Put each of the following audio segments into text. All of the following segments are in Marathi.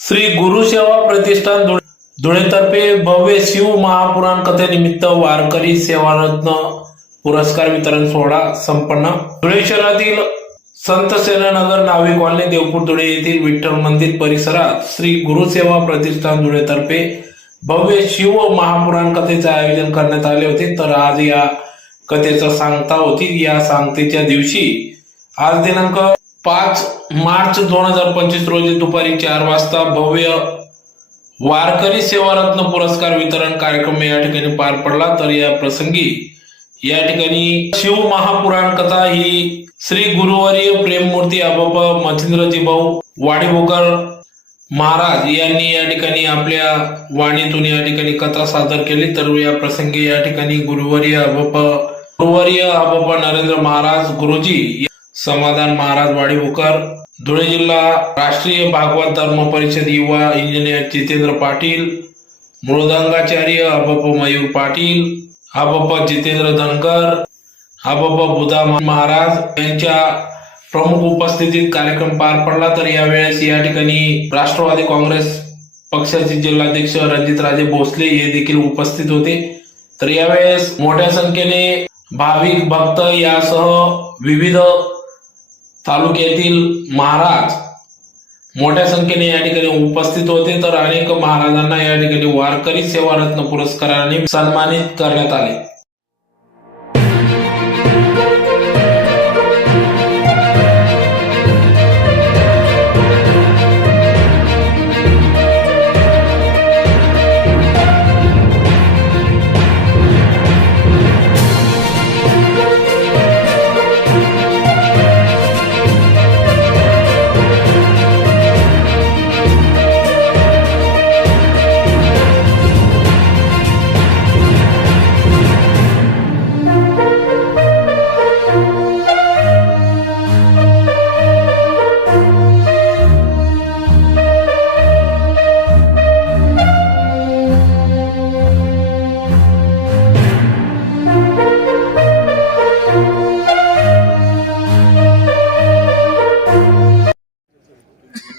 श्री गुरुसेवा प्रतिष्ठान धुळेतर्फे भव्य शिव महापुराण कथेनिमित्त वारकरी सेवारत्न पुरस्कार वितरण सोहळा संपन्न। धुळे शहरातील संत सेनानगर नावी कॉलनी देवपूर धुळे येथील विठ्ठल मंदिर परिसरात श्री गुरुसेवा प्रतिष्ठान धुळेतर्फे भव्य शिव महापुराण कथेचे आयोजन करण्यात आले होते। तर आज या कथेचा सांगता होती। या सांगतेच्या दिवशी आज दिनांक 5 मार्च 2025 रोजी दुपारी 4 वाजता भव्य वारकरी सेवारत्न पुरस्कार वितरण कार्यक्रम या ठिकाणी पार पडला। तर या प्रसंगी या ठिकाणी शिव महापुराण कथा ही श्री गुरुवर्य प्रेममूर्ती आबाबा मच्छिंद्रजी भाऊ वाडीभोकर महाराज यांनी या ठिकाणी आपल्या वाणीतून या ठिकाणी कथा सादर केली। तर या प्रसंगी या ठिकाणी गुरुवर्य आबाबा नरेंद्र महाराज गुरुजी, समाधान महाराज वाडीभोकर, धुळे जिल्हा राष्ट्रीय भागवत धर्म परिषद युवा इंजिनियर जितेंद्र पाटील, मृदंगाचार्य आबाबा मयूर पाटील, आबाबा जितेंद्र धनकर, आबाबा बुधा महाराज यांच्या प्रमुख उपस्थितीत कार्यक्रम पार पडला। तर यावेळेस या ठिकाणी राष्ट्रवादी काँग्रेस पक्षाचे जिल्हाध्यक्ष रणजितराजे भोसले हे देखील उपस्थित होते। तर यावेळेस मोठ्या संख्येने भाविक भक्त यासह विविध तालुक्यातील महाराज मोठ्या संख्येने या ठिकाणी उपस्थित होते। तर अनेक महाराजांना या ठिकाणी वारकरी सेवारत्न पुरस्काराने सन्मानित करण्यात आले।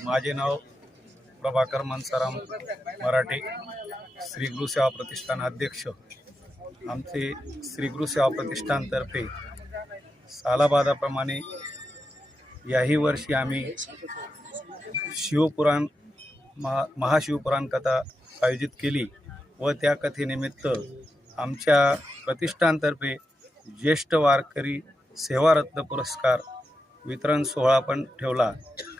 माझे नाव प्रभाकर मनसाराम मराठे, श्री गुरुसेवा प्रतिष्ठान अध्यक्ष। आमचे श्री गुरुसेवा प्रतिष्ठानतर्फे सालाबादाप्रमाणे याही वर्षी आम्ही शिवपुराण महाशिवपुराण कथा आयोजित केली व त्या कथेनिमित्त आमच्या प्रतिष्ठानतर्फे ज्येष्ठ वारकरी सेवारत्न पुरस्कार वितरण सोहळा पण ठेवला।